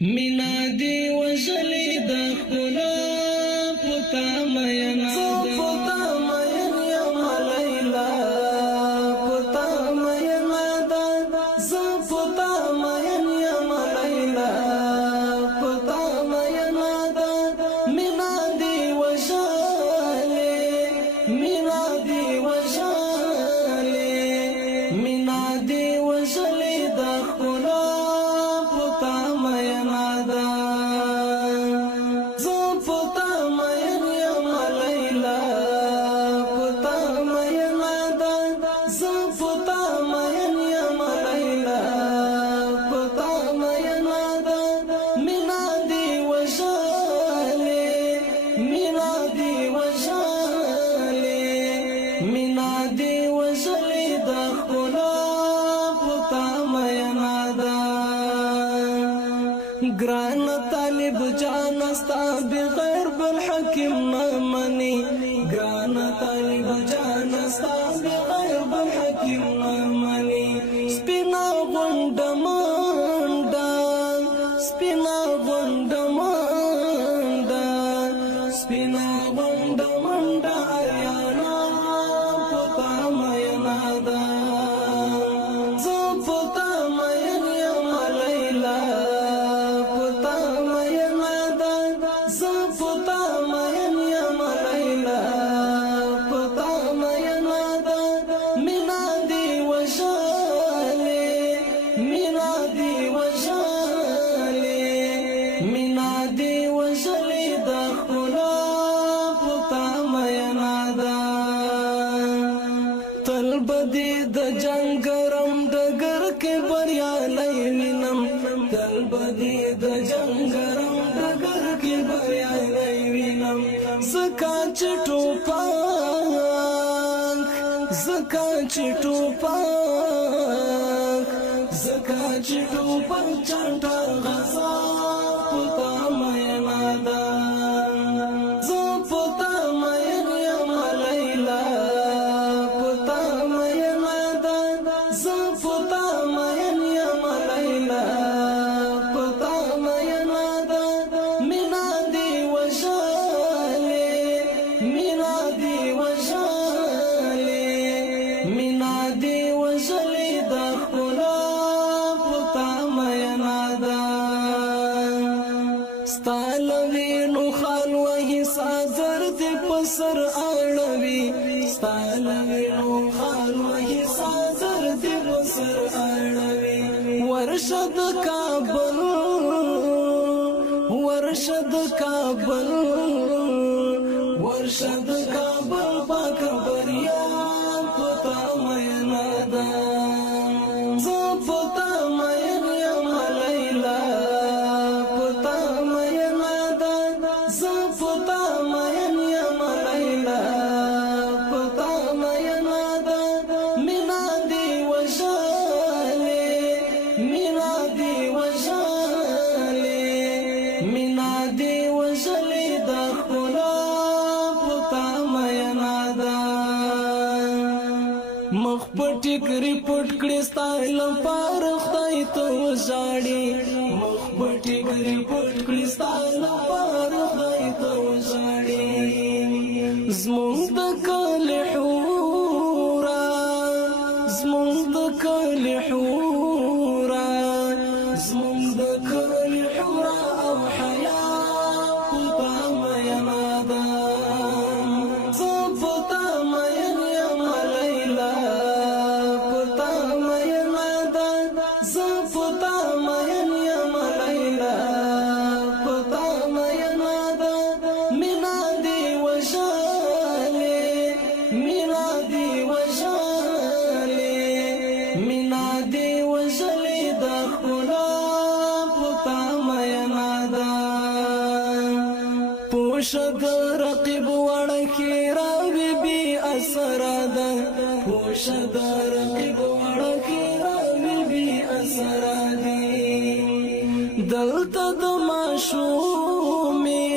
مینا دی وژلې د ښکلا پتا مینا ده پتا مینا یم لیلا پتا مینا ده زه پتا مینا یم لیلا پتا مینا ده مینا دی وژلې مینا دی وژلې مینا دی وژلې د ښکلا پتا مینا ده زه پتا مینا یم لیلا پتا مینا ده زه پتا مینا یم لیلا پتا مینا ده مینا دی وژلې مینا دی وژلې مینا دی وژلې د ښکلا پتا مینا ده گران طالب جان استا بغیر بالحکم نمانی گران طالب جان استا بغیر بالحکم نمانی سپینا غنڈ منڈا سپینا غنڈ منڈا سپینا غنڈ منڈا ایانا پتا مینا دا زه پتا مینا یم لیلا پتا مینا ده زه پتا مینا یم لیلا پتا مینا ده مینا دی وژلې مینا دی وژلې مینا دی وژلې د ښکلا پتا مینا ده تل بدی د جنگ ګرم ډګر کې بریالی وینم تل بدی د جنگ ګرم ډګر کې بریالی وینم زکا چې ټوپک زکا چې ټوپک زکا چې ټوپک چانټه غزا پتا مینا ده زه پتا مینا یم لیلا پتا مینا ده زه پتا مینا یم لیلا پتا مینا ده مینا دی وژلې مینا دی وژلې مینا دی وژلې د ښکلا پتا مینا ده ستا له وینو خال وهي صادر دې په سر اړوي ستا له وینو خال وهي صادر دې په سر اړوي ورشه د کابل ورشه د کابل ورشه د کابل پاک بریا پتا مینا ده زه پتا مینا یم لیلا پتا مینا ده زه پتا مینا یم لیلا پتا مینا ده مینا دی وژلې مینا دی وژلې مینا دی وژلې د ښکلا پتا مینا ده مخ پټی کری پټ کړي ستایل پار خدای ته وژاړي مخ پټی کری پټ کړي ستایل پار خدای ته وژاړي زمونږ د کلی حورا زمونږ د کلی حورا زمونږ د کلی حورا او حیا پتا مینا ده زه پتا مینا یم لیلا پتا مینا ده زه پتا مینا یم لیلا پتا مینا ده مینا دی وژلې مینا دی وژلې مینا دی وژلې د ښکلا پتا مینا ده پوش د رقیب وړکې راوي بي اثر ده پوش د رقیب وړکې راوي بي اثر دي دلته د ماشومې